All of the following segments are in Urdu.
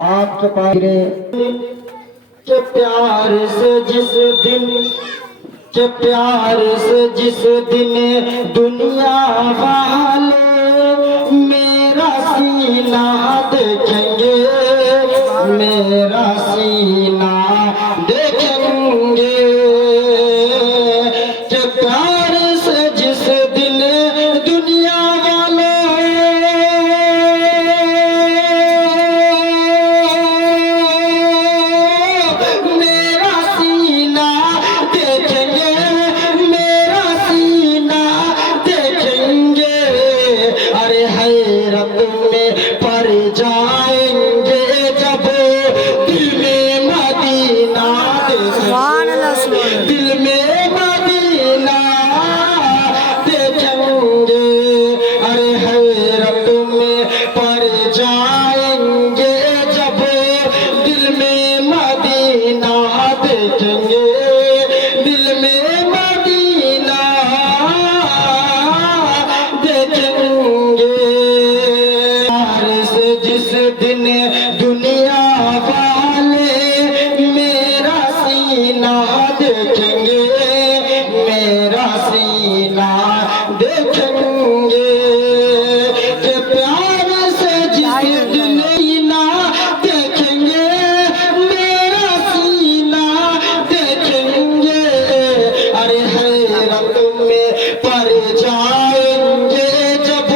آپ کے پاس کہ پیار سے جس دن دنیا والے میرا سینہ دیکھیں گے، میرا سینہ دیکھیں گے، کہ پیار سے جس دن دنیا والے میرا سینہ دیکھیں گے، میرا سینہ دیکھیں گے، ارے حیرت میں پڑ جائیں گے جب دل میں مدینہ دیکھیں گے، دل میں مدینہ دیکھیں گے، ارے حیرت میں پڑ جائیں گے جب دل میں مدینہ دیکھیں گے، دل میں مدینہ دیکھیں گے، پیار سے جس دن دنیا والے میرا سینہ دیکھیں گے، میرا سینہ دیکھیں گے، کہ پیار سے جس دن سینہ دیکھیں گے، میرا سینہ دیکھیں گے، ارے حیرت میں پڑ جائیں گے جب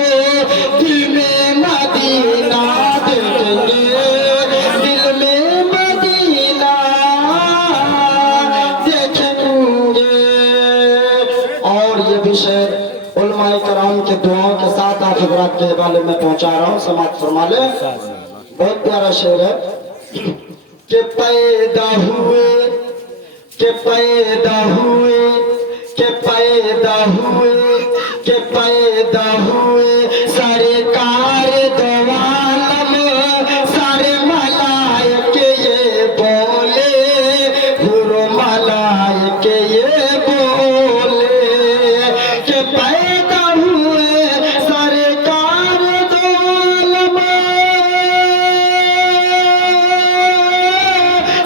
دل میں مدینہ دیکھیں گے، دل میں مدینہ دیکھیں گے۔ اور یہ بھی شعر علماء کرام کے دعاؤں کے ساتھ آپ حضرات کے حوالے میں پہنچا رہا ہوں، سماعت فرما لیں۔ بہت پیارا شعر ہے کہ پیدا ہوئے، کہ پیدا ہوئے، کہ پیدا ہوئے، کہ پیدا ہوئے سرکار دو عالم، سارے ملائکے یہ بولے، پورے ملائکے یہ بولے، کہ پیدا ہوئے سرکار دو عالم،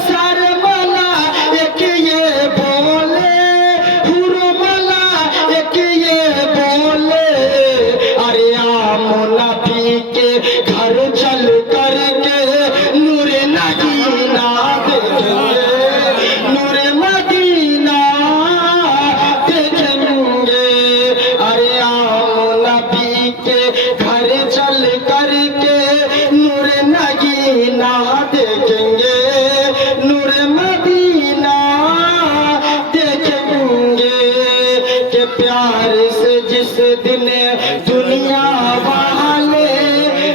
سارے ملائکے یہ بولے، پورے ملائکے یہ بولے، ارے عام نبی کے گھر چل کر کے نور مدینہ دیکھیں گے، نور مدینہ دیکھیں گے، ارے عام نبی کے گھر چل کر کے نور مدینہ دیکھیں گے، نور مدینہ دیکھیں گے، کہ پیار سے جس دن دنیا والے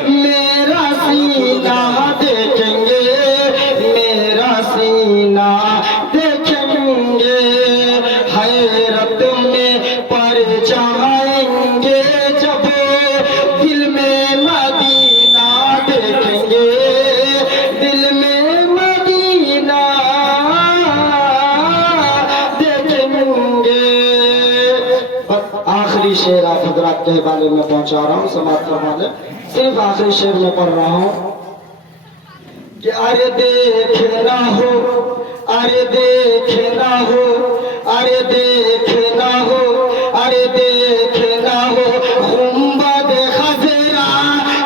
میرا سینہ دیکھیں گے، میرا سینہ دیکھیں گے، حیرت میں پڑ جائیں گے جب دل میں مدینہ دیکھیں گے، دل میں مدینہ دیکھیں گے۔ آخری شعر آپ حضرات کے حوالے میں پہنچا رہا ہوں، سماعت فرما لیں۔ صرف آخری شعر میں پڑھ رہا ہوں کہ ارے دیکھنا ہو، ارے دیکھنا ہو، ارے دیکھنا ہو، ارے دیکھنا ہو گنبد خضرا،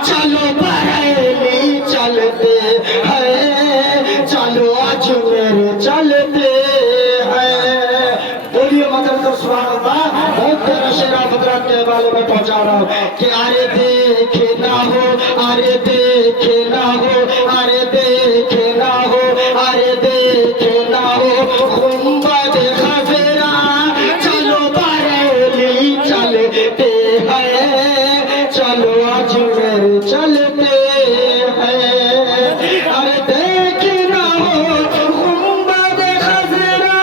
چلو بریلی چلتے ہیں، چلو اجمیر چلتے ہیں، بولیے مدد کر سبحان اللہ۔ بہت پیارا شعر آپ حضرات کے حوالے میں پہنچا رہا ہوں کہ ارے دیکھنا ہو، ارے دیکھنا ہو، ارے دیکھنا ہو، ارے دیکھنا ہو گنبد خضرا، چلو بریلی چلتے ہیں، چلو اجمیر چلتے ہیں، ارے دیکھنا ہو گنبد خضرا،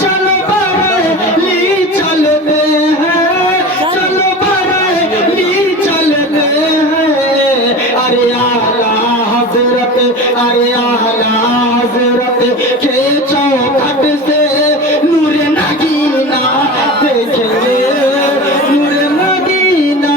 چلو بریلی چلتے ہیں، چلو بریلی چلتے ہیں، ارے اعلیٰ حضرت، ارے اعلیٰ حضرت کے چوکھٹ سے نور نگینہ دیکھیں گے، نور نگینہ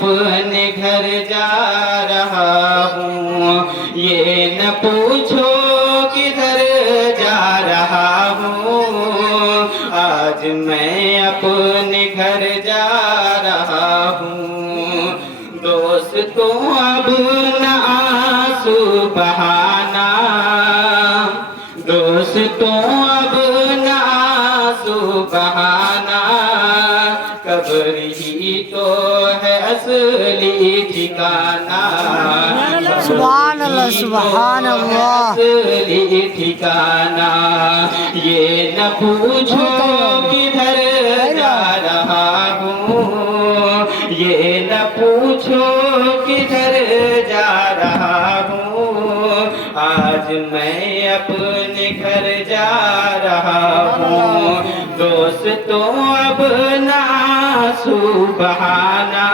اپنے گھر جا رہا ہوں، یہ نہ پوچھو کدھر جا رہا ہوں، آج میں اپنے گھر جا رہا ہوں۔ دوستوں اب نہ آنسو بہانا، دوستوں اب نہ آنسو بہانا، قبر ہی تو ہے اصلی ٹھکانہ، سبحان اللہ سبحان اللہ۔ اصلی ٹھکانہ، یہ نہ پوچھو کدھر جا رہا ہوں، یہ نہ پوچھو کدھر جا رہا ہوں، آج میں اپنے گھر جا رہا ہوں۔ دوستوں اب نہ آنسو بہانا،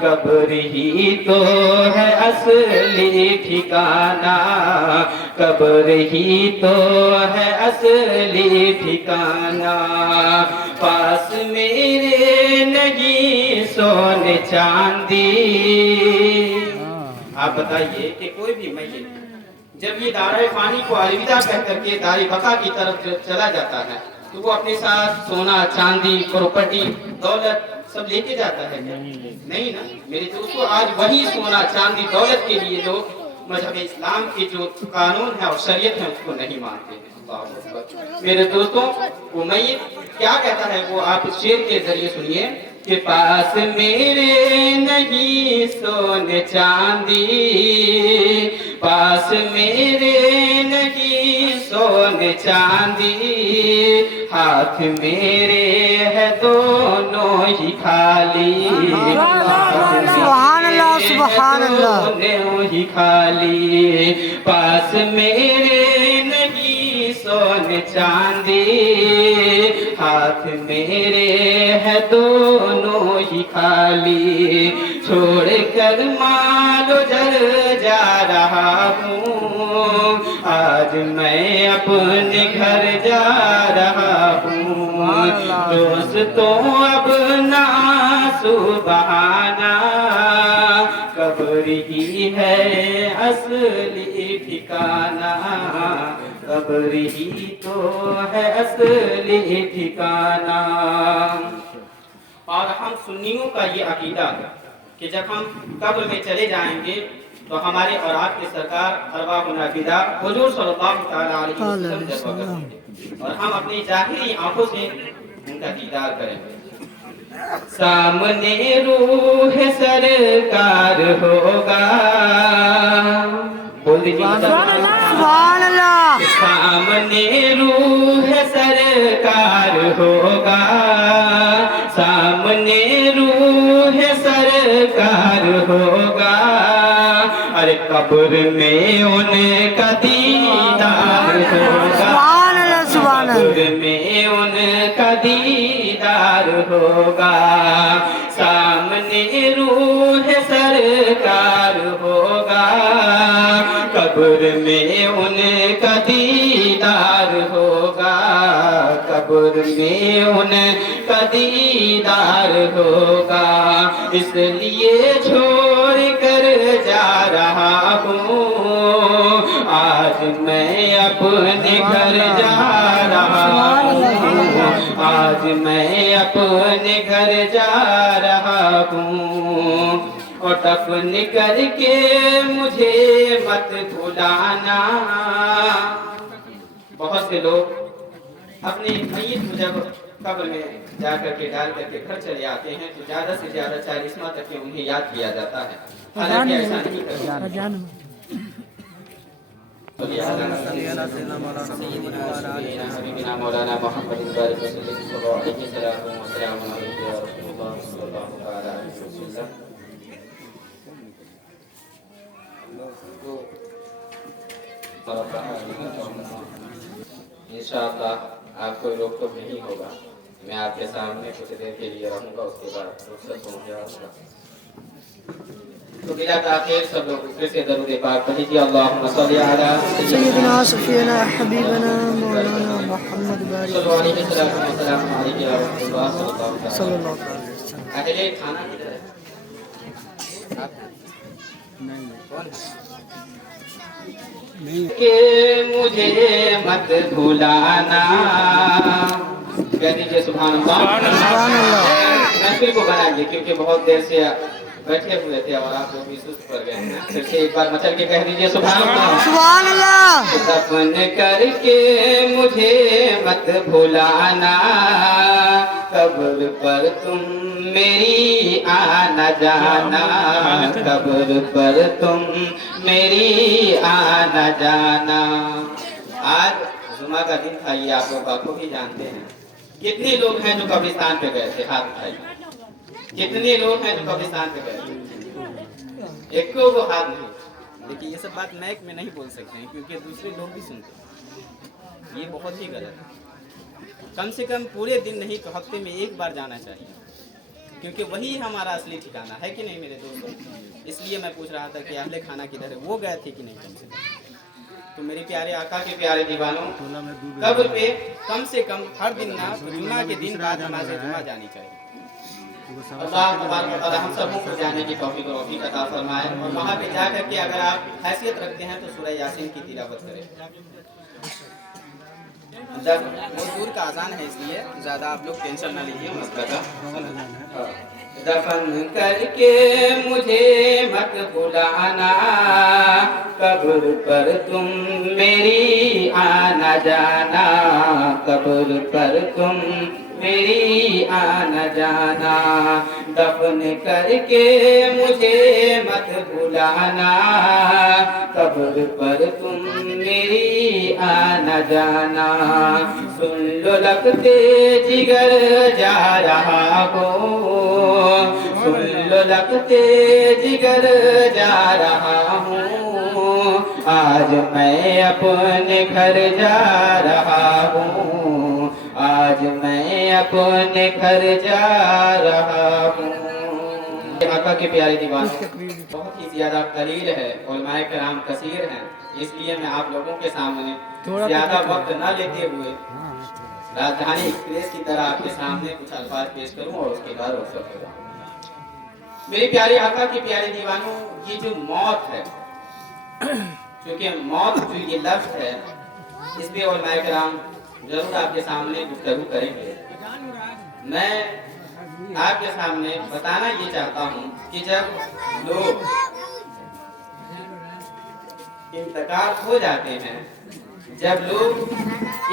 قبر ہی تو ہے اصلی ٹھکانہ، قبر ہی تو ہے اصلی ٹھکانہ، پاس میرے نہیں سونے چاندی۔ آپ بتائیے کہ کوئی بھی میت جب یہ دارِ فانی کو الوداع کہہ کر کے دار بقا کی طرف چلا جاتا ہے تو وہ اپنے ساتھ سونا چاندی پراپرٹی دولت سب لے کے جاتا ہے کیا؟ نہیں نا میرے دوستو، آج وہی سونا چاندی دولت کے لیے لوگ مذہب اسلام کے جو قانون ہے اور شریعت ہے اس کو نہیں مانتے ہیں۔ اللہ اکبر۔ میرے دوستوں، وہ میت کیا کہتا ہے وہ آپ اس شعر کے ذریعے سنیے کہ پاس میرے نہیں سونے چاندی، پاس میرے نہیں سونے چاندی، ہاتھ میرے ہے دونوں ہی خالی، سبحان اللہ سبحان اللہ۔ دونوں ہی خالی، پاس میرے نہیں سونے چاندی، ہاتھ میرے ہے دونوں ہی خالی، چھوڑ کر مال و جر جا رہا ہوں، آج میں اپنے گھر جا رہا ہوں۔ دوستوں اب نہ آنسو بہانا، قبر ہی ہے اصلی ٹھکانہ، قبر ہی تو ہے اصلی ٹھکانہ۔ اور ہم سنیوں کا یہ عقیدہ کہ جب ہم قبر میں چلے جائیں گے تو ہمارے اور آپ کے سرکار ارواحنا فدا حضور صلی اللہ تعالیٰ علیہ وسلم جلوہ کریں گے اور ہم اپنی ظاہری آنکھوں سے ان کا دیدار کریں گے۔ سامنے روح سرکار ہوگا، بول دیجیے سبحان اللہ۔ سامنے روح سرکار ہوگا، سامنے روح سرکار ہوگا، ارے قبر میں ان کا دیدار ہوگا، سبحان اللہ سبحان اللہ۔ قبر میں ان کا دیدار ہوگا، سامنے روح سرکار ہوگا، قبر میں ان کا دیدار ہوگا، قبر میں ان کا دیدار ہوگا، اس لیے چھوڑ کر جا رہا ہوں، آج میں اپنے گھر جا رہا ہوں، آج میں اپنے گھر جا رہا ہوں، اور دفن کر کے مجھے مت بھلانا۔ بہت سے لوگ اپنی میت کو جب قبر میں جا کر کے ڈال کر کے گھر چلے آتے ہیں تو زیادہ سے زیادہ 40 ماہ تک کے انہیں یاد کیا جاتا ہے، حالانکہ ایسا نہیں کرنا۔ حبیبنا مولانا محمد بارک وسلم صلی اللہ علیہ وسلم والسلام علیکم یا رسول اللہ صلی اللہ علیہ وسلم۔ انشاءاللہ آپ کوئی روک ٹوک نہیں ہوگا، میں آپ کے سامنے کچھ دیر کے لیے رہوں گا، اس کے بعد رخصت ہو جاؤں گا۔ تو بلا تاخیر سب لوگ پھر سے درود پاک پڑھیے، اللہم صلی علی سیدنا صفینا حبیبنا مولانا محمد بارک صلی اللہ علیہ وسلم، السلام علیکم یا رسول اللہ صلی اللہ علیہ صلی وسلم۔ اللہ علیہ وسلم۔ اہلِ کھانا کدھر ہے؟ کہ مجھے مت بھلانا. کہہ دیجیے سبحان اللہ. محفل کو بنائیے کیونکہ بہت دیر سے بیٹھے ہوئے تھے اور آپ لوگ بھی سست پڑ گئے ہیں. پھر سے ایک بار مچل کے کہہ دیجیے سبحان اللہ. سبحان اللہ. دفن کر کے مجھے مت بھلانا, قبر پر تم میری آنا جانا, قبر پر تم میری آنا جانا. آج جمعہ کا دن تھا, یہ آپ لوگ کو بھی جانتے ہیں. کتنے لوگ ہیں جو قبرستان پہ گئے تھے؟ ہاتھ اٹھائیے. کتنے لوگ ہیں جو قبرستان پہ گئے تھے؟ ایک کو وہ ہاتھ نہیں. دیکھیے یہ سب بات میک میں نہیں بول سکتے ہیں کیونکہ دوسرے لوگ بھی سنتے ہیں. یہ بہت ہی غلط ہے. کم سے کم پورے دن نہیں تو ہفتے میں ایک بار جانا چاہیے, کیونکہ وہی ہمارا اصلی ٹھکانہ ہے کہ نہیں میرے دوستوں. اس لیے میں پوچھ رہا تھا کہ اہل خانہ کدھر ہے, وہ گئے تھے کہ نہیں کم سے کم. تو میرے پیارے آقا کے پیارے دیوانوں, قبر پہ کم سے کم ہر دن نہ جمعہ کے دن بعد نماز جمعہ جانی چاہیے. اللہ تبارک و تعالی ہم سب کو جانے کی توفیق و توفیق عطا فرمائے. اور وہاں پہ جا کر کے اگر آپ حیثیت رکھتے ہیں تو سورہ یاسین کی تلاوت کریں. دور کا اذان ہے اس لیے زیادہ آپ لوگ ٹینشن نہ لیجیے مسئلہ کا. دفن کر کے مجھے مت بلانا, قبر پر تم میری آنا جانا, قبر پر تم میری آنا جانا. دفن کر کے مجھے مت بلانا, قبر پر تم میری آنا جانا. سن لو لگتے جگر جا رہا ہو, سن لو لگتے جگر جا رہا ہوں. آج میں اپنے گھر جا رہا ہوں, آج میں اپنے گھر جا رہا ہوں. آقا کے پیارے دیوانوں, بہت ہی زیادہ قلیل ہے, علماء کرام کثیر ہیں. اس لیے میں آپ لوگوں کے سامنے زیادہ وقت نہ لیتے ہوئے راجدھانی ایکسپریس کی طرح آپ کے سامنے کچھ الفاظ پیش کروں اور اس کے بعد رخصت ہو جاؤں. میرے پیارے آقا کے پیارے دیوانوں, یہ جو موت ہے, چونکہ موت جو یہ لفظ ہے, اس پہ علماء کرام ضرور آپ کے سامنے گفتگو کریں گے. میں آپ کے سامنے بتانا یہ چاہتا ہوں کہ جب لوگ انتقال ہو جاتے ہیں, جب لوگ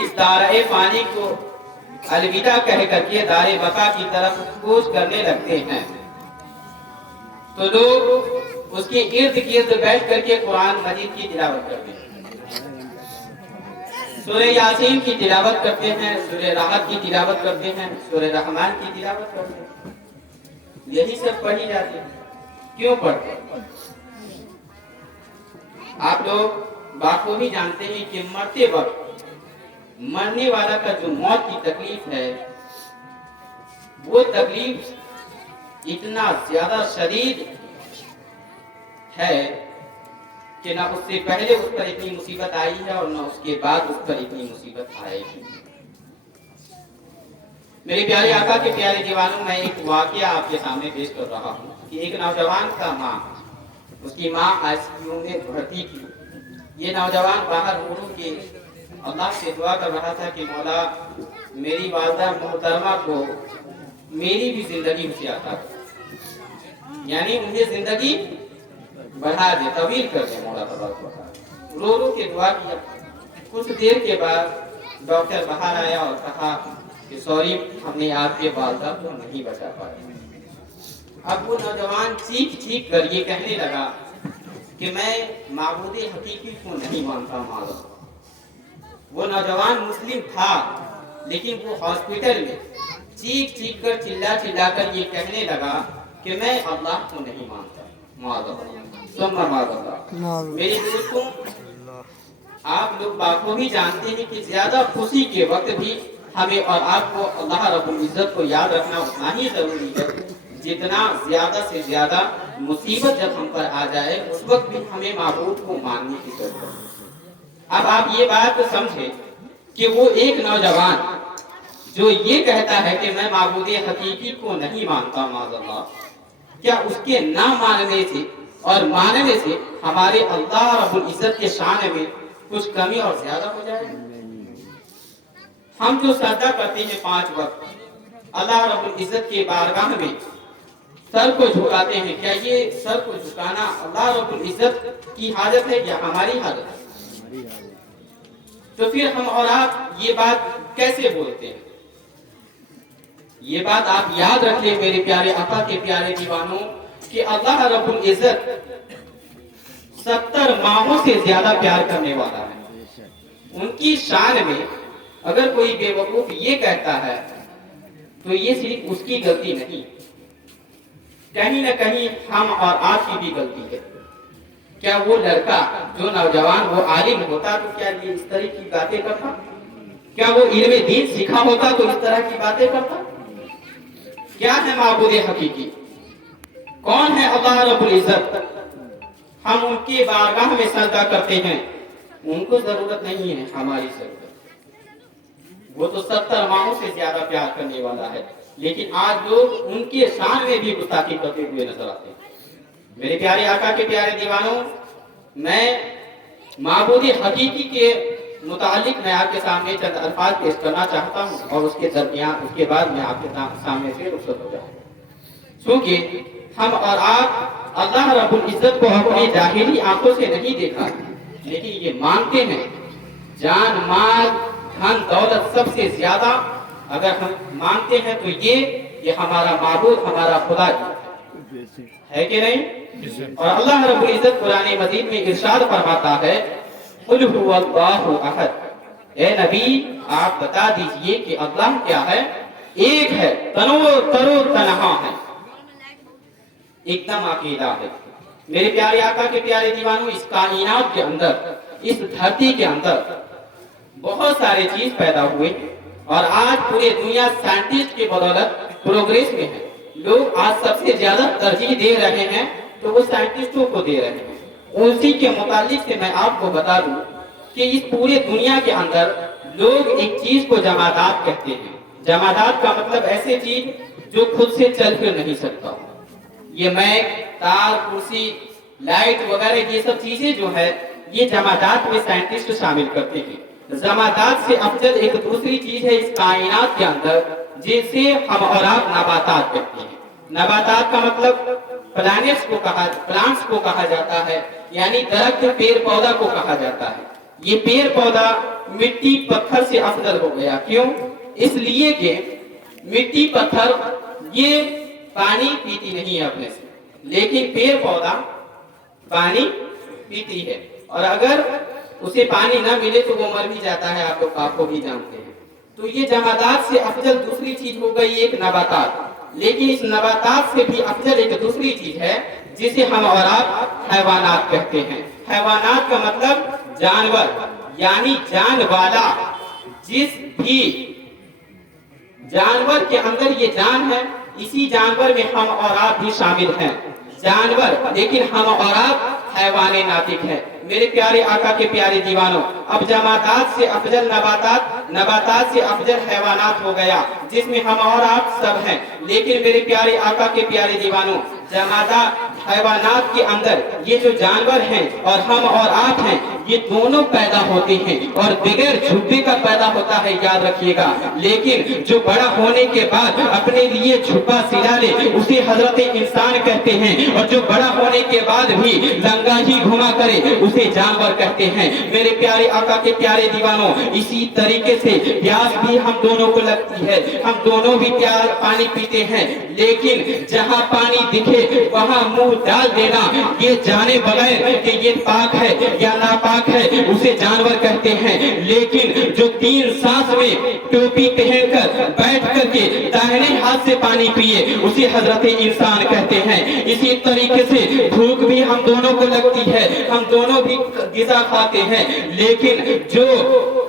اس دارے فانی کو الوداع کہہ کر کے دار بقا کی طرف کوچ کرنے لگتے ہیں, تو لوگ اس کے ارد گرد بیٹھ کر کے قرآن مجید کی تلاوت کرتے ہیں, سورہ یاسین کی تلاوت کرتے ہیں, سورہ راحت کی تلاوت کرتے ہیں, سورہ رحمان کی تلاوت کرتے ہیں. یہی سب پڑھی جاتی ہے. کیوں پڑھتے ہیں؟ آپ لوگ بخوبی جانتے ہیں کہ مرتے وقت مرنے والا کا جو موت کی تکلیف ہے, وہ تکلیف اتنا زیادہ شدید ہے کہ نہ اس سے پہلے اس پر اتنی مصیبت آئی ہے اور نہ اس کے بعد اس پر اتنی مصیبت آئے گی. میرے پیارے آقا کے پیارے دیوانوں, میں ایک واقعہ آپ کے سامنے پیش کر رہا ہوں کہ ایک نوجوان کا ماں, اس کی ماں ICU میں بھرتی تھی. یہ نوجوان باہر رو کے اللہ سے دعا کر رہا تھا کہ مولا میری والدہ محترمہ کو میری بھی زندگی سے عطا کر, یعنی انہیں زندگی بڑھا دے, طویل کر دے مولا تبارک و تعالی. رو رو کے دعا کیا. کچھ دیر کے بعد ڈاکٹر باہر آیا اور کہا کہ سوری, ہم نے آپ کے والدہ کو نہیں بچا پایا. اب وہ نوجوان چیخ چیخ کر یہ کہنے لگا کہ میں معبود حقیقی کو نہیں مانتا معاذ. وہ نوجوان مسلم تھا لیکن وہ ہاسپٹل میں چیخ چیخ کر چلا چلا کر یہ کہنے لگا کہ میں اللہ کو نہیں مانتا معاذ اللہ. میرے دوستوں, آپ لوگ بخوبی جانتے ہیں کہ زیادہ خوشی کے وقت بھی ہمیں اور آپ کو اللہ رب العزت کو یاد رکھنا اتنا ہی ضروری ہے جتنا زیادہ سے زیادہ مصیبت جب ہم پر آ جائے اس وقت بھی ہمیں معبود کو ماننے کی ضرورت ہے. اب آپ یہ بات سمجھیں کہ وہ ایک نوجوان جو یہ کہتا ہے کہ میں معبود حقیقی کو نہیں مانتا معاذ اللہ, کیا اس کے نہ ماننے سے اور ماننے سے ہمارے اللہ رب العزت کے شان میں کچھ کمی اور زیادہ ہو جائے؟ ہم جو سجدہ کرتے ہیں 5 وقت اللہ رب العزت کے بارگاہ میں سر کو جھکاتے ہیں، کیا یہ سر کو جھکانا اللہ رب العزت کی حاجت ہے یا ہماری حاجت ہے؟ تو پھر ہم اور آپ یہ بات کیسے بولتے ہیں؟ یہ بات آپ یاد رکھیں میرے پیارے آقا کے پیارے دیوانوں کہ اللہ رب العزت 70 ماہوں سے زیادہ پیار کرنے والا ہے۔ ان کی شان میں اگر کوئی بے وقوف یہ کہتا ہے تو یہ صرف اس کی غلطی نہیں، کہیں نہ کہیں ہم اور آپ کی بھی غلطی ہے۔ کیا وہ لڑکا جو نوجوان وہ عالم ہوتا تو کیا یہ اس طرح کی باتیں کرتا؟ کیا وہ علم دین سیکھا ہوتا تو اس طرح کی باتیں کرتا؟ کیا ہے معبود حقیقی؟ کون ہے اللہ رب العزت؟ ہم ان کے بارگاہ میں سجدہ کرتے ہیں، ان کو ضرورت نہیں ہے ہماری ضرورت۔ وہ تو 70 ماہوں سے زیادہ پیار کرنے والا ہے، لیکن آج لوگ ان کے شان میں بھی گستاخی کرتے ہوئے نظر آتے ہیں۔ میرے پیارے آقا کے پیارے دیوانوں، میں معبود حقیقی کے متعلق میں آپ کے سامنے چند الفاظ پیش کرنا چاہتا ہوں اور اس کے بعد میں آپ کے سامنے سے رخصت ہو جاؤں۔ چونکہ ہم اور آپ اللہ رب العزت کو اپنی ظاہری آنکھوں سے نہیں دیکھا، لیکن یہ مانتے ہیں جان مال دھن دولت سب سے زیادہ اگر ہم مانتے ہیں تو یہ ہمارا معبود ہمارا خدا ہے کہ نہیں؟ اور اللہ رب العزت قرآن مجید میں ارشاد فرماتا ہے قل هو اللہ احد، اے نبی آپ بتا دیجئے کہ اللہ کیا ہے؟ ایک ہے، تنو تنہا ہے، ایک دم اکیلا ہے۔ میرے پیارے آقا کے پیارے دیوانوں، اس کائنات کے اندر، اس دھرتی کے اندر بہت سارے چیز پیدا ہوئے اور آج پورے دنیا سائنٹسٹ کے بدولت پروگریس میں ہے۔ لوگ آج سب سے زیادہ ترجیح دے رہے ہیں تو وہ سائنٹسٹوں کو دے رہے ہیں۔ اسی کے متعلق سے میں آپ کو بتا دوں کہ اس پورے دنیا کے اندر لوگ ایک چیز کو جمادات کہتے ہیں۔ جمادات کا مطلب ایسے چیز جو خود سے چل پھر نہیں سکتا۔ یہ میک، تار، کرسی، لائٹ وغیرہ یہ سب چیزیں جو ہے یہ جمادات میں سائنٹسٹ شامل کرتے ہیں۔ جمادات سے افضل ایک دوسری چیز ہے اس کائنات کے اندر جسے ہم اور آپ نباتات کہتے ہیں۔ نباتات کا مطلب پلانٹس کو کہا جاتا ہے، یعنی درخت پیڑ پودا کو کہا جاتا ہے۔ یہ پیڑ پودا مٹی پتھر سے افضل ہو گیا، کیوں؟ اس لیے کہ مٹی پتھر یہ پانی پیتی نہیں ہے اپنے سے، لیکن پیڑ پودا پانی پیتی ہے، اور اگر اسے پانی نہ ملے تو وہ مر بھی جاتا ہے، آپ لوگ آپ کو بھی جانتے ہیں۔ تو یہ جمادات سے افضل دوسری چیز ہو گئی ایک نباتات، لیکن اس نباتات سے بھی افضل ایک دوسری چیز ہے جسے ہم اور آپ حیوانات کہتے ہیں۔ حیوانات کا مطلب جانور، یعنی جان والا، جس بھی جانور کے اندر یہ جان ہے اسی جانور میں ہم اور آپ بھی شامل ہیں۔ جانور لیکن ہم اور آپ حیوان ناطق ہیں۔ میرے پیارے آقا کے پیارے دیوانوں، اب جمادات سے افضل نباتات، نباتات سے افضل حیوانات ہو گیا جس میں ہم اور آپ سب ہیں، لیکن میرے پیارے آقا کے پیارے دیوانوں، جمادات حیوانات کے اندر یہ جو جانور ہیں اور ہم اور آپ ہیں یہ دونوں پیدا ہوتے ہیں اور بغیر جھپے کا پیدا ہوتا ہے، یاد رکھیے گا۔ لیکن جو بڑا ہونے کے بعد اپنے لیے چھپا سلا لے اسے حضرت انسان کہتے ہیں، اور جو بڑا ہونے کے بعد بھی لنگا ہی گھما کرے اسے جانور کہتے ہیں۔ میرے پیارے آقا کے پیارے دیوانوں، اسی طریقے سے پیاس بھی ہم دونوں کو لگتی ہے، ہم دونوں بھی پانی پیتے ہیں، لیکن جہاں پانی دکھے وہاں منہ ڈال دینا یہ جانے بغیر کہ یہ پاک ہے یا ناپاک ہے اسے جانور کہتے ہیں۔ لیکن جو 3 سانس میں ٹوپی پہن کر بیٹھ کر کے داہنے ہاتھ سے پانی پیے اسے حضرت انسان کہتے ہیں۔ اسی طریقے سے بھوک بھی ہم دونوں کو لگتی ہے، ہم دونوں بھی غذا کھاتے ہیں، لیکن جو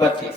32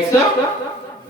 100।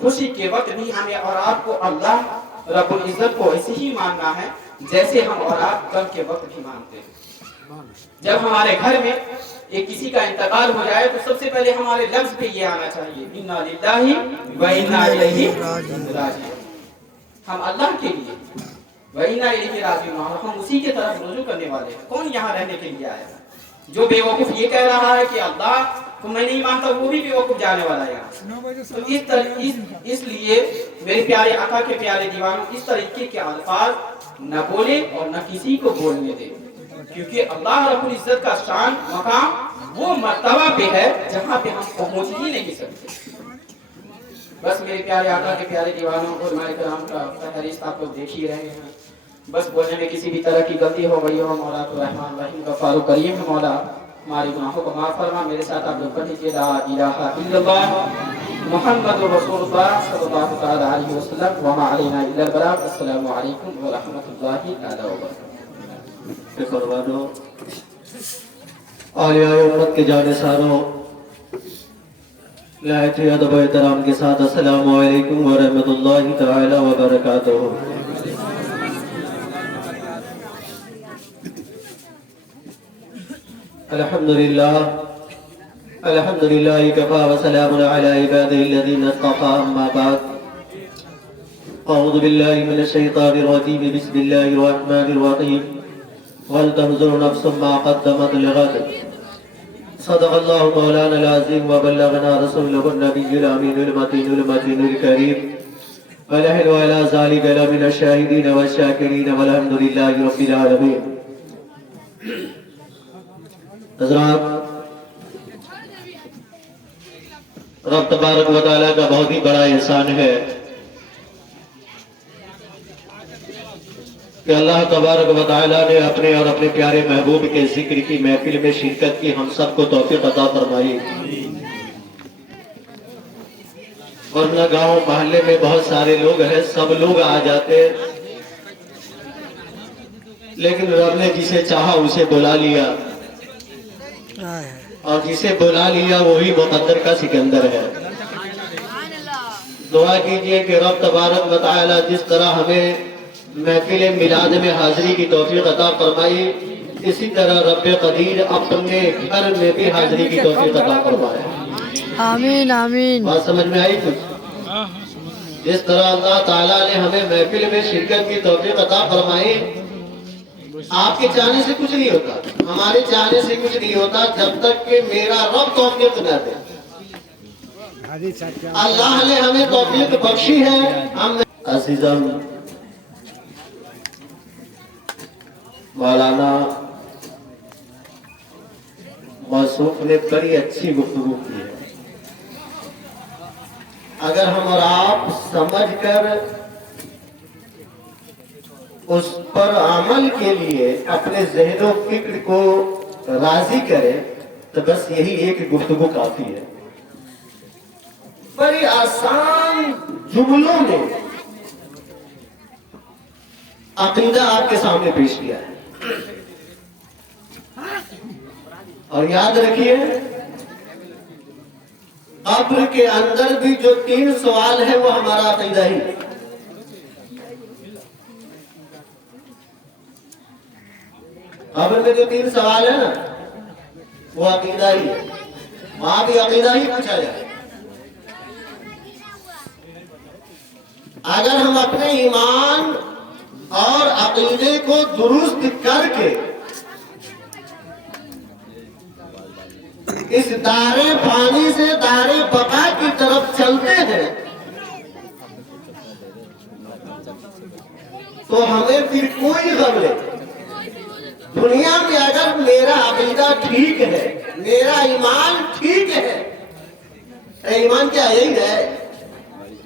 خوشی کے وقت بھی ہمیں اور آپ کو اللہ رب العزت کو ایسے ہی ماننا ہے جیسے ہم اور آپ غم کے وقت بھی مانتے ہیں۔ جب ہمارے گھر میں ایک کسی کا انتقال ہو جائے تو سب سے پہلے ہمارے لفظ پہ یہ آنا چاہیے انا للہ و انا الیہ راجعون، ہم اللہ کے لیے و انا الیہ راجعون، اور ہم اسی کے طرف رجوع کرنے والے ہیں۔ کون یہاں رہنے کے لیے آیا ہے؟ جو بے وقوف یہ کہہ رہا ہے کہ اللہ کو میں نہیں مانتا، وہ بھی بے وقوف جانے والا ہے یہاں۔ تو اس لیے میرے پیارے آقا کے پیارے دیوانوں اس طریقے کے الفاظ نہ بولے اور نہ کسی کو بولنے دے، کیونکہ اللہ رب العزت کا شان مقام وہ مرتبہ پہ ہے جہاں پہ ہم پہنچ ہی نہیں سکتے۔ بس میرے پیارے آقا کے پیارے دیوانوں اور ہمارے کرام کا فہرست آپ لوگ دیکھ ہی رہے ہیں۔ بس بولنے میں کسی بھی طرح کی غلطی ہو گئی ہو، مولا تو رحمان رحیم غفار و کریم ہے، مولا ہمارے گناہوں کو معاف فرما۔ میرے ساتھ آپ لوگ پڑھ لیجیے لا الہ الا اللہ محمد رسول اللہ صلی اللہ تعالی علیہ وسلم وما علینا الا البلاغ۔ السلام علیکم ورحمۃ اللہ تعالی وبرکاتہ۔ قربانوں، اولیاء امت کے جانثاروں، لائق ادب و احترام کے ساتھ السلام علیکم ورحمۃ اللہ تعالی وبرکاتہ۔ الحمدللہ کفا وسلام علی عباده الذین اصطفى، اما بعد، اعوذ باللہ من الشیطان الرجیم، بسم اللہ الرحمن الرحیم، ولتنظر نفس ما قدمت لغد، صدق اللہ مولانا العظیم وبلغنا رسولہ النبی الامین المتین المتین الکریم، ونحن علی ذلک لمن الشاہدین والشاکرین والحمد للہ رب العالمین۔ حضرات، رب تبارک و تعالیٰ کا بہت ہی بڑا احسان ہے کہ اللہ تبارک و تعالیٰ نے اپنے اور اپنے پیارے محبوب کے ذکر کی محفل میں شرکت کی ہم سب کو توفیق عطا فرمائی۔ ورنہ گاؤں محلے میں بہت سارے لوگ ہیں، سب لوگ آ جاتے، لیکن رب نے جسے چاہا اسے بلا لیا، اور جسے بلا لیا وہی مقدر کا سکندر ہے۔ دعا کیجئے کہ رب تبارک و تعالی جس طرح ہمیں محفل میلاد میں حاضری کی توفیق عطا فرمائی، اسی طرح رب قدیر اپنے گھر میں بھی حاضری کی توفیق عطا فرمائے۔ آمین آمین۔ بات سمجھ میں آئی کچھ؟ جس طرح اللہ تعالیٰ نے ہمیں محفل میں شرکت کی توفیق عطا فرمائی، آپ کے چاہنے سے کچھ نہیں ہوتا، ہمارے چاہنے سے کچھ نہیں ہوتا جب تک کہ میرا رب توفیق نہ دے۔ اللہ نے ہمیں توفیق بخشی ہے۔ ہم عزیزم، مولانا موصوف نے بڑی اچھی گفتگو کی ہے۔ اگر ہم اور آپ سمجھ کر اس پر عمل کے لیے اپنے ذہن و فکر کو راضی کریں تو بس یہی ایک گفتگو کافی ہے۔ بڑی آسان جملوں میں عقیدہ آپ کے سامنے پیش کیا ہے، اور یاد رکھیے قبر کے اندر بھی جو 3 سوال ہے وہ ہمارا عقیدہ ہی ہے۔ قبر میں جو 3 سوال ہے نا وہ عقیدہ ہی ہے، وہاں بھی عقیدہ ہی پوچھا جائے۔ اگر ہم اپنے ایمان اور عقیدے کو درست کر کے اس دار فانی سے دار بقا کی طرف چلتے ہیں تو ہمیں پھر کوئی غم نہیں۔ دنیا میں اگر میرا عقیدہ ٹھیک ہے، میرا ایمان ٹھیک ہے، ایمان کیا یہی ہے،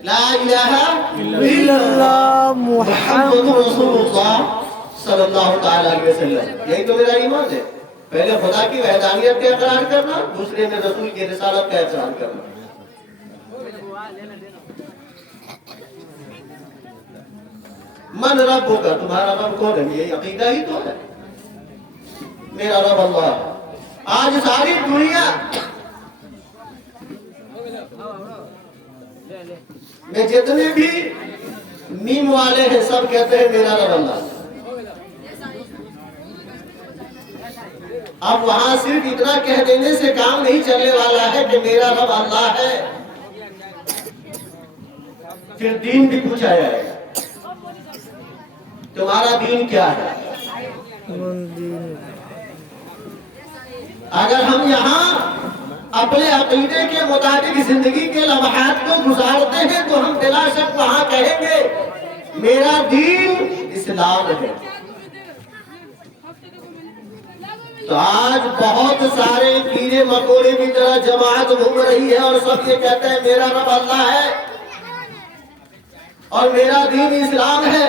لا الہ الا اللہ محمد رسول اللہ صلی اللہ تعالی علیہ وسلم، یہی تو میرا ایمان ہے۔ پہلے خدا کی وحدانیت کا اقرار کرنا، دوسرے میں رسول کی رسالت کا اقرار کرنا۔ من رب ہوگا، تمہارا رب کون ہے؟ یہ عقیدہ ہی تو ہے، میرا رب اللہ ہے۔ آج ساری دنیا میں جتنے بھی میم والے ہیں سب کہتے ہیں میرا رب اللہ. اب وہاں صرف اتنا کہہ دینے سے کام نہیں چلنے والا ہے کہ میرا رب اللہ ہے. پھر دین بھی پوچھا جائے گا تمہارا دین کیا ہے. اگر ہم یہاں اپنے عقیدے کے مطابق زندگی کے لمحات کو گزارتے ہیں تو ہم بلا شک وہاں کہیں گے میرا دین اسلام ہے. تو آج بہت سارے کیڑے مکوڑے کی طرح جماعت گھوم رہی ہے اور سب یہ کہتے ہیں میرا رب اللہ ہے اور میرا دین اسلام ہے.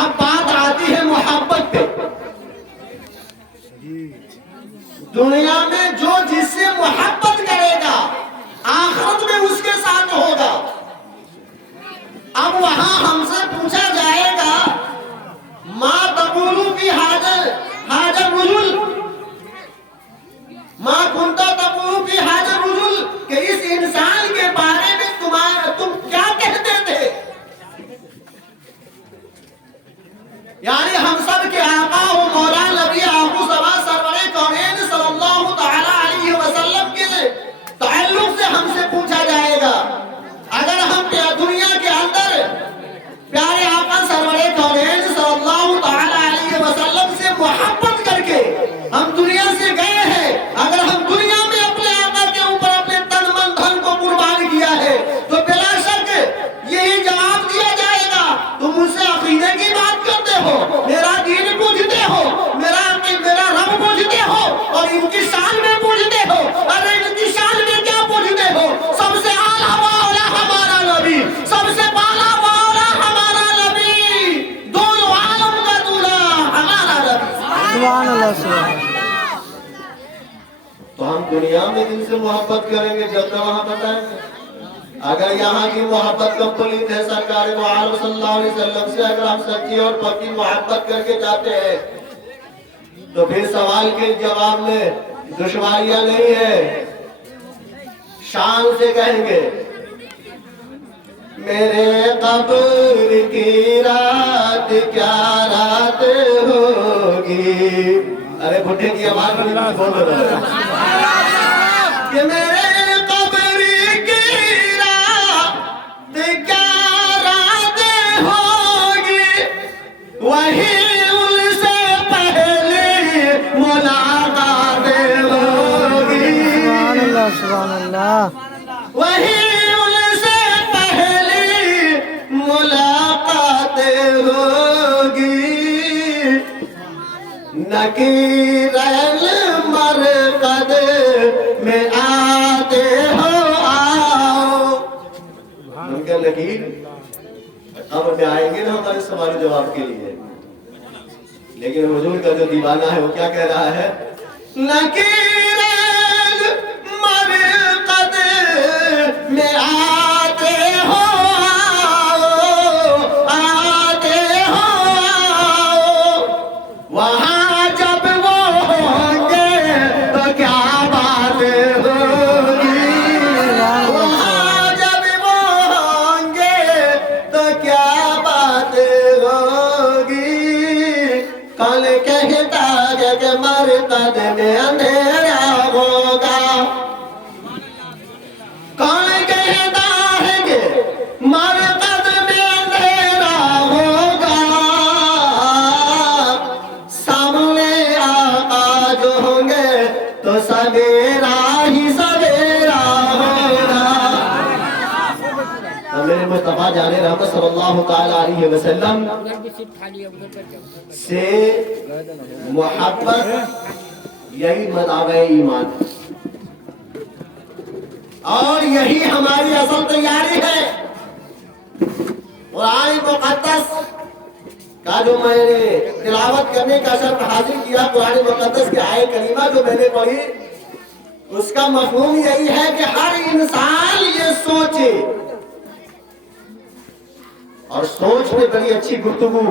اب بات آتی ہے محبت پہ. دنیا میں جو جس سے محبت کرے گا آخرت میں اس کے ساتھ ہوگا. اب وہاں ہم سے پوچھا جائے گا ما تقولو فی حاجہ رجل ما کنتا تقولو فی حاجہ رجل کہ اس انسان کے بارے میں تم کیا کہتے تھے. یعنی ہم سب کے آقا و مولا نبی آخو سوا سرور کونین صلی اللہ تعالی علیہ وسلم کے تعلق سے ہم سے پوچھا جائے گا. اگر ہم دنیا کے اندر پیارے آقا سرور کونین صلی اللہ تعالی علیہ وسلم سے محبت کر کے ہم دنیا سے گئے ہیں, اگر ہم دنیا میں اپنے آقا کے اوپر اپنے تن من دھن کو قربان کیا ہے تو بلا شک یہی جواب دیا جائے گا تم مجھ سے عقیدے کی بات کرتے ہو, میرا دین پوچھتے ہو, میرا رب پوچھتے ہو اور ان کی شان میں پوچھتے ہو. ارے ان کی شان میں کیا پوچھتے ہو؟ سب سے اعلیٰ مولا ہمارا نبی, سب سے بالا مولا ہمارا نبی, دونوں عالم کا دولہا ہمارا نبی. سبحان اللہ سبحان. تو ہم دنیا میں جن سے محبت کریں گے جب تک وہاں بتائیں گے. اگر یہاں کی محبت کمپلیٹ ہے سرکار دو عالم صلی اللہ علیہ وسلم سے, اگر ہم سچی اور پکی محبت کر کے جاتے ہیں تو پھر سوال کے جواب میں دشواریاں نہیں ہے. شان سے کہیں گے میرے قبر کی رات کیا رات ہوگی. ارے بھٹے کی آواز میں نہیں بول رہا کہ میرے قبر کی رات کیا رات ہوگی, وہی ان سے پہلی ملاقات ہوگی. سبحان اللہ سبحان اللہ. وہی ان سے پہلی ملاقات ہوگی. نکیرل مرقد میں آتے ہو آؤ. ان کے نکیر اب میں آئیں گے نا ہمارے سوال و جواب کے لیے, لیکن حضور کا جو دیوانہ ہے وہ کیا کہہ رہا ہے؟ نکیرل مرقد میں آتے ہو آؤ, آتے ہو آؤ. وہاں جب وہ ہوں گے تو کیا بات ہوگی. وہاں جب وہ ہوں گے تو کیا بات ہوگی. کون کہتا ہے کہ مرقد میں اندھیرا ہوگا. کون کہتا ہے کہ مرقد میں اندھیرا ہوگا. سامنے آقا جو ہوں گے تو سویرا ہی سویرا ہوگا. میرے مصطفیٰ جان رحمت صلی اللہ تعالی علیہ وسلم سے محبت یہی مذہب ایمان ہے اور یہی ہماری اصل تیاری ہے. قرآن مقدس کا جو میں نے تلاوت کرنے کا شرف حاصل کیا, قرآن مقدس کی آیت کریمہ جو میں نے پڑھی, اس کا مفہوم یہی ہے کہ ہر انسان یہ سوچے, اور سوچ میں بڑی اچھی گفتگو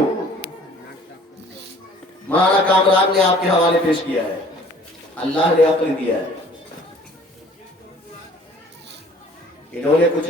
مولانا کامران نے آپ کے حوالے پیش کیا ہے. اللہ نے عقل دیا ہے, انہوں نے کچھ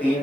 3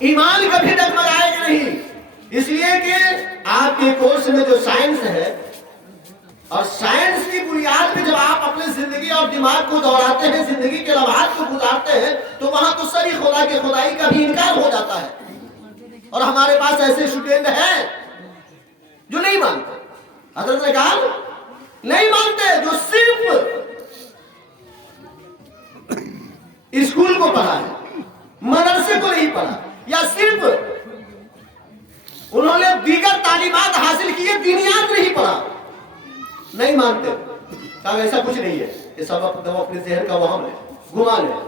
ایمان کبھی ڈگمگائے گا نہیں، اس لیے کہ آپ کے کورس میں جو سائنس ہے اور سائنس کی بنیاد پہ جب آپ اپنے زندگی اور دماغ کو دوڑاتے ہیں، زندگی کے لمحات کو گزارتے ہیں، تو وہاں تو ساری خدا کے خدائی کا بھی انکار ہو جاتا ہے۔ اور ہمارے پاس ایسے اسٹوڈنٹ ہیں جو نہیں مانتے، حضرت نے کہا نہیں مانتے، جو صرف اسکول کو پڑھا ہے، مدرسے کو نہیں پڑھا، یا صرف انہوں نے دیگر تعلیمات حاصل کی ہے، دینیات نہیں پڑھا، نہیں مانتے۔ کہا ایسا کچھ نہیں ہے، یہ سب اپنے ذہن کا وہم ہے، گمان ہے۔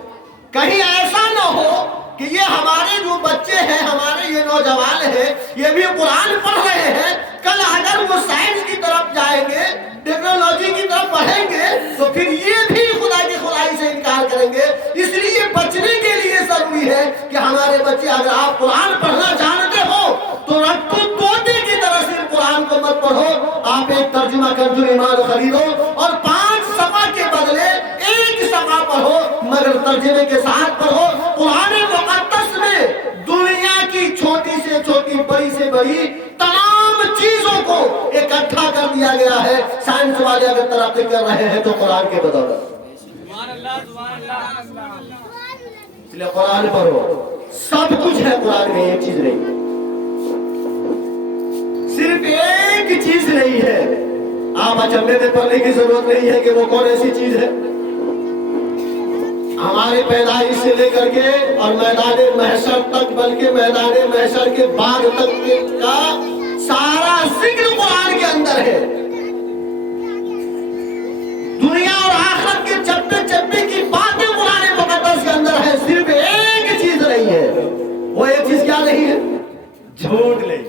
کہیں ایسا نہ ہو کہ یہ ہمارے جو بچے ہیں، ہمارے یہ نوجوان ہیں، یہ بھی قرآن پڑھ رہے ہیں، کل اگر وہ سائنس کی طرف جائیں گے، ٹیکنالوجی کی طرف پڑھیں گے، تو پھر یہ بھی خدا کی خدائی سے انکار کریں گے۔ اس لیے بچنے کے لیے ضروری ہے کہ ہمارے بچے، اگر آپ قرآن پڑھنا جانتے ہو تو رٹو طوطے کی طرح صرف قرآن کو مت پڑھو، آپ ایک ترجمہ کنز ایمان خریدو اور 5 صفحہ کے بدلے 1 صفحہ پڑھو، مگر ترجمے کے ساتھ پڑھو۔ قرآن مقدس میں دنیا کی چھوٹی سے چھوٹی، بڑی سے بڑی تمام چیزوں کو اکٹھا کر دیا گیا ہے۔ سائنس والے اگر ترقی کر رہے ہیں تو قرآن کے بدولت، اس لیے قرآن پڑھو، سب کچھ ہے قرآن میں، ایک چیز نہیں، صرف ایک چیز نہیں ہے۔ آپ اچھمے میں پڑھنے کی ضرورت نہیں ہے کہ وہ کون ایسی چیز ہے۔ ہماری پیدائش سے لے کر کے اور میدان محشر تک، بلکہ میدان محشر کے بعد تک کا سارا ذکر قرآن کے اندر ہے۔ دنیا اور آخرت کے چپے چپے کی باتیں قرآن مقدس کے اندر ہے، صرف ایک چیز نہیں ہے۔ وہ ایک چیز کیا نہیں ہے؟ جھوٹ نہیں۔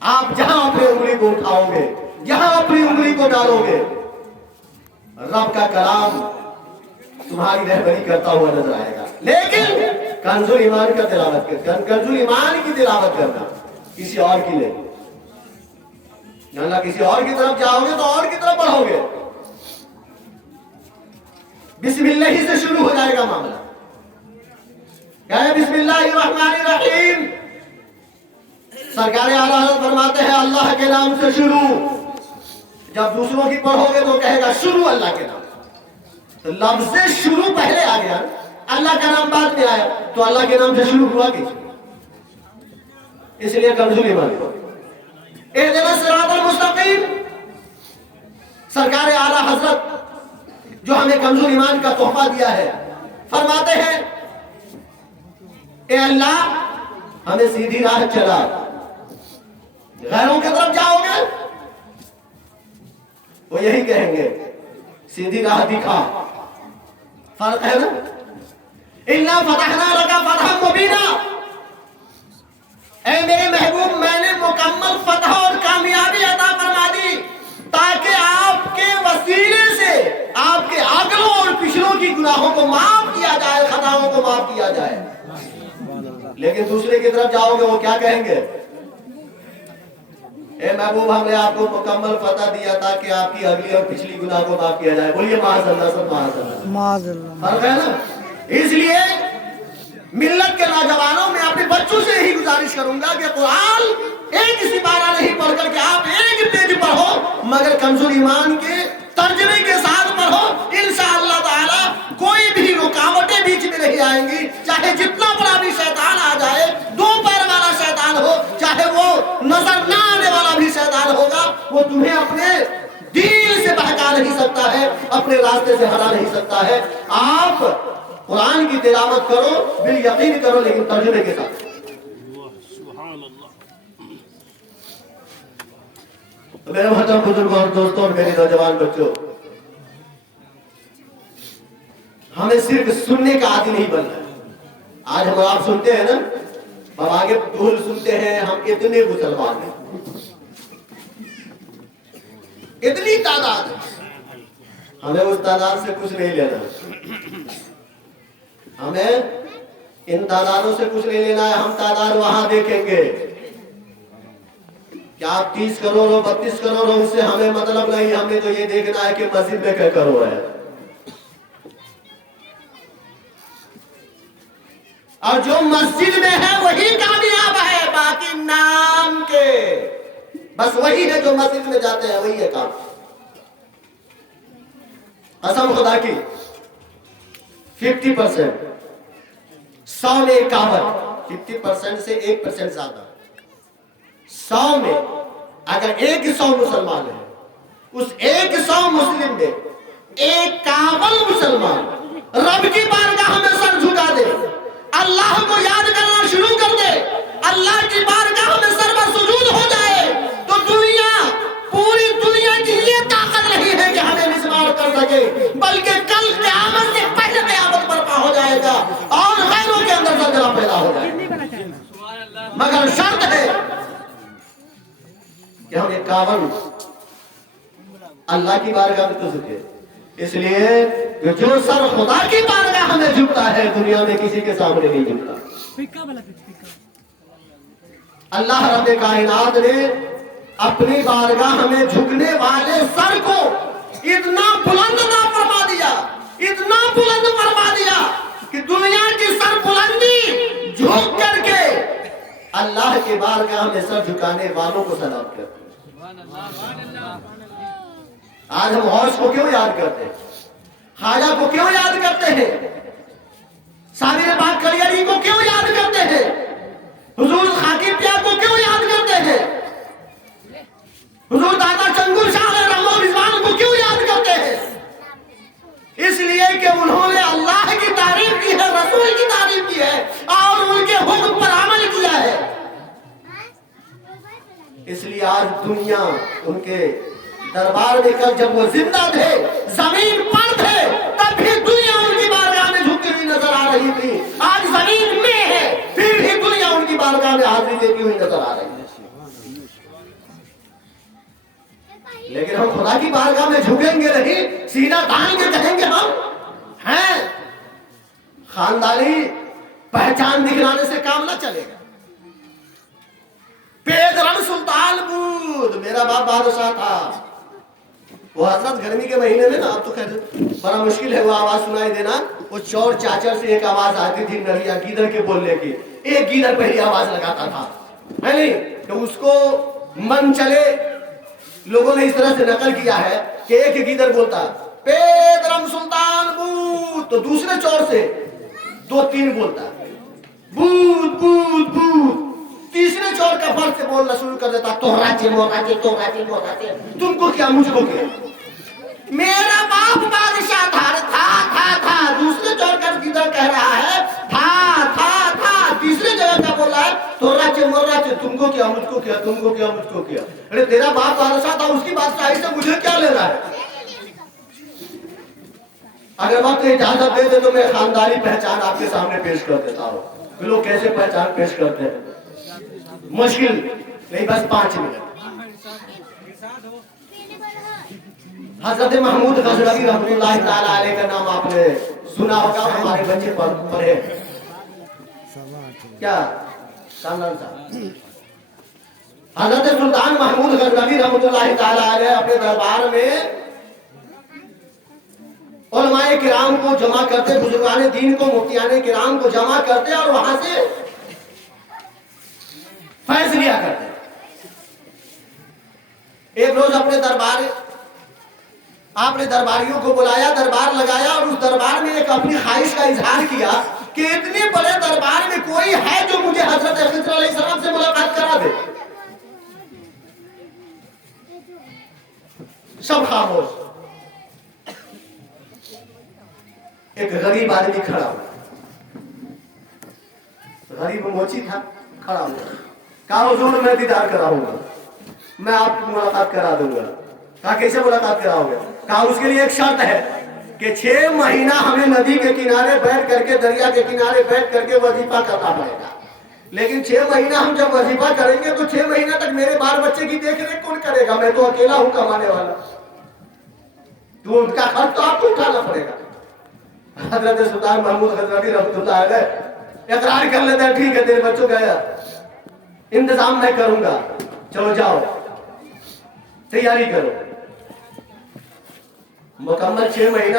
آپ جہاں اپنی انگلی کو اٹھاؤ گے، جہاں اپنی انگلی کو ڈالو گے، رب کا کلام تمہاری رہبری کرتا ہوا نظر آئے گا۔ لیکن کنز ایمان کا تلاوت کرنا، کنز ایمان کی تلاوت کرنا، کسی اور کی نہیں۔ اللہ کسی اور کی طرف جاؤ گے تو اور کی طرف بڑھو گے۔ بسم اللہ سے شروع ہو جائے گا معاملہ۔ کیا ہے؟ بسم اللہ الرحمن الرحیم۔ سرکار اعلیٰ حضرت فرماتے ہیں اللہ کے نام سے شروع۔ جب دوسروں کی پڑھو گے تو کہے گا شروع اللہ کے نام، تو لفظ شروع پہلے آ گیا، اللہ کا نام بعد میں آیا، تو اللہ کے نام سے شروع ہوا کہ اس لیے کنز ایمان اہدنا الصراط المستقیم۔ سرکار اعلیٰ حضرت جو ہمیں کنز ایمان کا تحفہ دیا ہے، فرماتے ہیں اے اللہ ہمیں سیدھی راہ چلا، غیروں کی طرف جاؤ گے وہ یہی کہیں گے سیدھی راہ دکھا۔ فرق ہے نا؟ اِنَّا فَتَحْنَا لَكَ فَتْحًا مُبِينًا۔ اے میرے محبوب، میں نے مکمل فتح اور کامیابی عطا فرما دی تاکہ آپ کے وسیلے سے آپ کے اگلوں اور پچھلوں کی گناہوں کو معاف کیا جائے، خطاؤں کو معاف کیا جائے۔ لیکن دوسرے کی طرف جاؤ گے وہ کیا کہیں گے؟ اے محبوب ہم نے آپ کو مکمل فتح دیا تاکہ آپ کی اگلی اور پچھلی گناہ کو معاف کیا جائے۔ بولیے معاذ اللہ، سب معاذ اللہ، معاذ اللہ۔ فرق ہے نا؟ اس لیے ملت کے نوجوانوں میں اپنے بچوں سے یہی گزارش کروں گا کہ قرآن ایک سپارہ نہیں پڑھ کر کے آپ ایک پیج پڑھو، مگر کنز ایمان کے ترجمے کے ساتھ پڑھو۔ انشاءاللہ تعالی کوئی بھی رکاوٹیں بیچ میں نہیں آئیں گی، چاہے جتنا بڑا بھی شیطان آ جائے، 2 پیر والا شیطان ہو، چاہے وہ نظر نہ آنے والا بھی شیطان ہوگا، وہ تمہیں اپنے دین سے بہکا نہیں سکتا ہے، اپنے راستے سے ہٹا نہیں سکتا ہے۔ آپ قرآن کی تلاوت کرو، بالیقین کرو، لیکن ترجمے کے ساتھ۔ میرے محترم بزرگوں اور دوستوں اور میرے نوجوان بچوں، ہمیں صرف سننے کا عادی نہیں بننا ہے۔ آج ہم آپ سنتے ہیں نا، ہم آگے دھول سنتے ہیں، ہم اتنے مسلمان ہیں، اتنی تعداد ہے، ہمیں اس تعداد سے کچھ نہیں لینا، ہمیں ان تعدادوں سے کچھ نہیں لینا ہے۔ ہم تعداد وہاں دیکھیں گے، کیا آپ 30 کروڑ ہو 32 کروڑ ہو، اس سے ہمیں مطلب نہیں، ہمیں تو یہ دیکھنا ہے کہ مسجد میں کیا کروڑ ہے۔ اور جو مسجد میں ہے وہی کامیاب ہے، باقی نام کے بس وہی ہے جو مسجد میں جاتے ہیں وہی ہے کام۔ قسم خدا کی 50%، 100 میں 51، 50% سے 1% زیادہ، 100 میں اگر 100 مسلمان ہیں، اس 100 مسلم میں 51 مسلمان رب کی بارگاہ میں سر جھکا دے، اللہ کو یاد کرنا شروع کر دے، اللہ کی بارگاہ میں سر بسجود ہو جائے، تو دنیا، پوری دنیا کی یہ طاقت نہیں ہے کہ ہمیں مسمار کر سکے، بلکہ کل قیامت سے پہلے قیامت برپا ہو جائے گا اور غیروں کے اندر زلزلہ پیدا ہو جائے گا۔ مگر شرط ہے کہ ہم 51 اللہ کی بارگاہ میں تو جھکے، اس لیے کہ جو سر خدا کی بارگاہ میں جھکتا ہے دنیا میں کسی کے سامنے نہیں جھکتا۔ اللہ رب کائنات نے اپنی بارگاہ میں جھکنے والے سر کو اتنا بلند نہ فرما دیا، اتنا بلند فرما دیا کہ دنیا کی سر بلندی جھک کر کے اللہ کے بارگاہ میں سر جھکانے والوں کو سلام کرتے ہیں۔ آج ہم غوث کو کیوں یاد کرتے ہیں؟ خواجہ کو کیوں یاد کرتے ہیں؟ صابر پاک کلیری کو کیوں یاد کرتے ہیں؟ حضور خاکی پیا کو کیوں یاد کرتے ہیں؟ حضور دادا چنگل شاہ علیہ رحمہ و رضوان کو کیوں یاد کرتے ہیں؟ اس لیے کہ انہوں نے اللہ کی تعریف کی ہے، رسول کی تعریف کی ہے اور ان کے حکم پر عمل کیا ہے۔ اس لیے آج دنیا ان کے دربار میں، کل جب وہ زندہ تھے، زمین پر تھے، تب بھی دنیا ان کی بارگاہ میں جھکتی ہوئی نظر آ رہی تھی۔ آج زمین میں ہے، پھر بھی دنیا ان کی بارگاہ میں حاضری دیتی ہوئی نظر آ رہی ہے۔ لیکن ہم خدا کی بارگاہ میں جھکیں گے نہیں، سینہ تان کے کہیں گے ہم ہیں۔ خاندانی پہچان دکھلانے سے کام نہ چلے گا۔ پیدرم سلطان بود، میرا باپ بادشاہ تھا، وہ حضرت گرمی کے مہینے میں نا، اب تو خیر بڑا مشکل ہے وہ آواز سنائی دینا، وہ چور چاچر سے ایک آواز آتی تھی نریا گیدڑ کے بولنے کی، ایک گیدڑ پہلی آواز لگاتا تھا، ہے نہیں کہ اس کو من چلے، لوگوں نے اس طرح سے نقل کیا ہے کہ ایک گیدڑ بولتا پیدرم سلطان بود، تو دوسرے چور سے 2-3 بولتا بود بود بود، تیسرے چور کا فرق سے بولنا شروع کر دیتا تو راجے موراجے تو راجے موراجے، تم کو کیا مجھ کو کیا، میرا باپ بادشاہ تھا، دوسرے چور کا گیدڑ کہہ رہا ہے تھا، تیسرے جگہ کا بول رہا ہے تو راجے موراجے، تم کو کیا مجھ کو کیا، تم کو کیا مجھ کو کیا، ارے تیرا باپ بادشاہ تھا، اس کی بادشاہی سے مجھے کیا لے رہا ہے؟ اگر وقت اجازت دے دے تو میں خاندانی پہچان آپ کے سامنے پیش کر دیتا ہوں، لوگ کیسے پہچان پیش کرتے ہیں، مشکل نہیں، بس 5 منٹ۔ حضرت محمود غزنوی رحمۃ اللہ تعالی علیہ کا نام آپ نے سنا ہوگا، ہمارے بچے پڑھے کیا سامنا صاحب؟ حضرت سلطان محمود غزنوی رحمۃ اللہ تعالی علیہ اپنے دربار میں علماء کرام کو جمع کرتے، بزرگان دین کو، مفتیان کرام کو جمع کرتے اور وہاں سے فیض لیا کرتے۔ ایک روز اپنے دربار آپ نے درباریوں کو بلایا، دربار لگایا اور اس دربار میں ایک اپنی خواہش کا اظہار کیا کہ اتنے بڑے دربار میں کوئی ہے جو مجھے حضرت خضر علیہ السلام سے ملاقات کرا دے۔ سب خاموش، ایک غریب آدمی کھڑا ہوا، غریب موچی تھا، کھڑا ہوا، کہا حضور میں دیدار کراؤں گا، میں آپ کی ملاقات کرا دوں گا۔ کہا کیسے ملاقات کراؤ گے؟ کہا اس کے لیے ایک شرط ہے کہ 6 مہینہ ہمیں ندی کے کنارے بیٹھ کر کے، دریا کے کنارے بیٹھ کر کے وظیفہ کرنا پڑے گا، لیکن 6 مہینہ ہم جب وظیفہ کریں گے تو 6 مہینہ تک میرے بال بچے کی دیکھ ریکھ کون کرے گا؟ میں تو اکیلا ہوں کمانے والا، تو ان کا خرچ تو آپ کو اٹھانا پڑے گا۔ حضرت سلطان محمود غزنوی رحمۃ اللہ علیہ اقرار کر لیتا ہے، ٹھیک ہے تیرے بچوں کا انتظام میں کروں گا، چلو جاؤ تیاری کرو۔ مکمل 6 مہینہ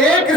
1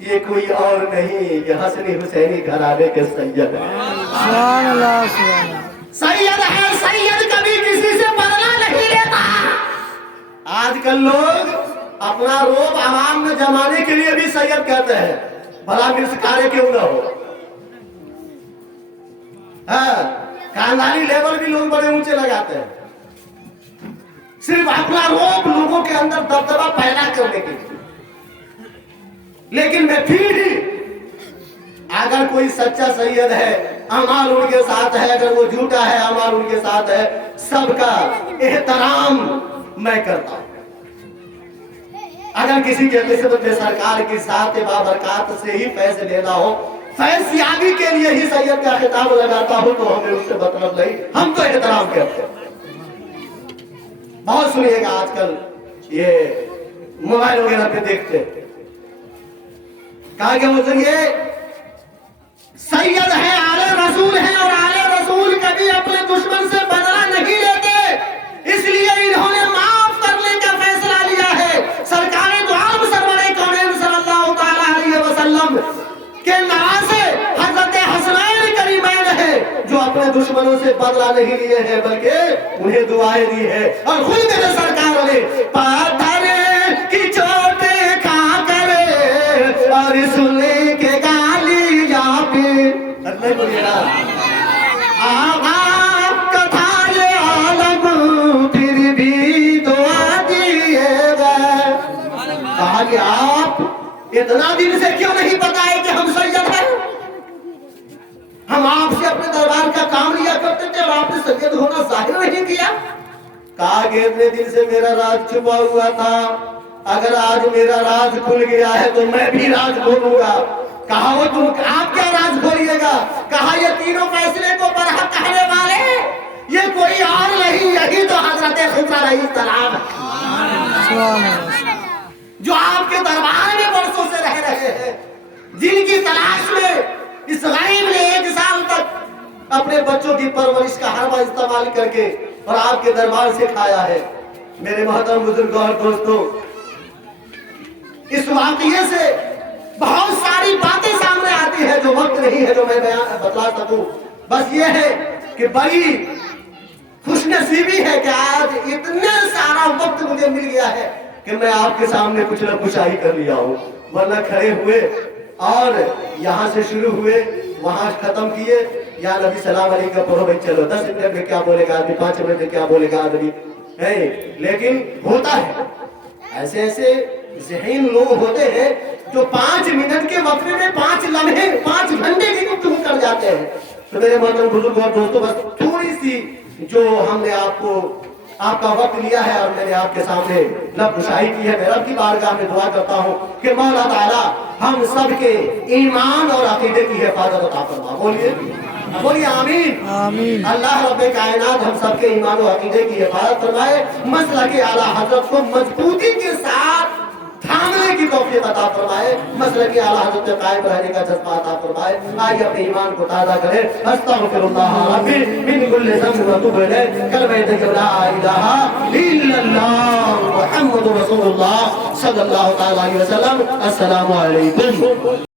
یہ کوئی اور نہیں کہ حسنی حسینی گھرانے کے سید ہیں۔ سبحان اللہ سبحان اللہ۔ سید ہے، سید کبھی کسی سے بدلہ نہیں لیتا۔ آج کل لوگ اپنا روب عوام میں جمانے کے لیے بھی سید کہتے ہیں، بھلا مرسکارے کیوں نہ ہو۔ ہاں، خاندانی لیول بھی لوگ بڑے اونچے لگاتے ہیں، صرف اپنا روب لوگوں کے اندر دبدبا پیدا کرنے کے لیے۔ لیکن میں پھر بھی اگر کوئی سچا سید ہے اعمال ان کے ساتھ ہے، اگر وہ جھوٹا ہے اعمال ان کے ساتھ ہے، سب کا احترام میں کرتا ہوں۔ اگر کسی کے نسبت میں سرکار کی ذات بابرکات سے ہی فیض لینا ہو، فیض یابی کے لیے ہی سید کا خطاب لگاتا ہوں، تو ہمیں اس سے مطلب نہیں، ہم تو احترام کرتے ہیں۔ بہت سنیے گا آج کل یہ موبائل وغیرہ پہ دیکھتے ہیں، کہا کہ وہ یہ سید ہے، آلے رسول ہے، اور آلے رسول کبھی اپنے دشمن سے بدلہ نہیں لیتے، اس لیے انہوں نے معاف کرنے کا فیصلہ لیا ہے۔ سرکار دو عالم سرور کونین صلی اللہ تعالی علیہ وسلم کے نواسے حضرت حسنین کریمین ہے، جو اپنے دشمنوں سے بدلہ نہیں لیے ہیں بلکہ انہیں دعائیں دی ہے، اور خود میرے سرکار نے پاتھر کی چوٹیں کھا کر اور سنے کے گالی جا پہ نہیں بولیے نا، آغا کا تھا یہ عالم پھر بھی دعا دیے گئے۔ کہا کہ آپ اتنا دن سے کیوں نہیں بتائے کہ ہم سید ہیں؟ ہم آپ سے اپنے دربار کا کام لیا کرتے تھے اور آپ نے سید ہونا ظاہر نہیں کیا۔ کہا کہ اتنے دن سے میرا راز چھپا ہوا تھا، اگر آج میرا راز کھل گیا ہے تو میں بھی راز کھولوں گا۔ کہا وہ تم آپ کیا راز کھولیے گا؟ کہا یہ تینوں فیصلے کو برحق کہنے والے یہ کوئی اور نہیں، یہی تو حضرت خضر علیہ السلام ہے، جو آپ کے دربار میں برسوں سے رہ رہے ہیں، جن کی تلاش میں اس غریب نے 1 سال تک اپنے بچوں کی پرورش کا ہر استعمال کر کے اور آپ کے دربار سے کھایا ہے۔ میرے محترم بزرگوں اور دوستوں، اس واقعے سے بہت ساری باتیں سامنے آتی ہے جو وقت نہیں ہے جو میں بتلا سکوں، بس یہ ہے کہ بڑی خوش نصیبی ہے کہ آج اتنا سارا وقت مجھے مل گیا ہے کہ میں آپ کے سامنے کچھ نہ کچھ آئی کر لیا ہوں، ورنہ کھڑے ہوئے اور یہاں سے شروع ہوئے وہاں ختم کیے، یا نبی سلام علیہ کا پڑھو بھائی چلو 10 منٹ میں کیا بولے گا آدمی، 5 منٹ میں کیا بولے گا آدمی، لیکن ہوتا ہے ایسے ایسے ذہین لوگ ہوتے ہیں جو 5 منٹ کے وقفے میں 5 لمحے 5 گھنٹے کی گفتگو کر جاتے ہیں۔ تو میرے محترم بزرگ اور دوستوں، بس تھوڑی سی جو ہم نے آپ کا وقت لیا ہے اور میں نے آپ کے سامنے لب گشائی کی ہے، میں رب کی بارگاہ میں دعا کرتا ہوں کہ مولا تعالیٰ ہم سب کے ایمان اور عقیدے کی حفاظت عطا فرما۔ بولیے آمین آمین۔ اللہ رب کائنات ہم سب کے ایمان و عقیدے کی حفاظت فرمائے، مسلک اعلیٰ حضرت کو مضبوطی کے ساتھ تھامنے کی توفیق عطا فرمائے، مسلک اعلیٰ حضرت پہ قائم رہنے کا جذبہ عطا فرمائے۔ آئیے اپنے ایمان کو تازہ کریں۔ استغفر اللہ ربی من کل ذنب واتوب الیہ، کلمہ طیبہ لا الہ الا اللہ محمد رسول اللہ صلی اللہ تعالی علیہ وسلم۔ السلام علیکم۔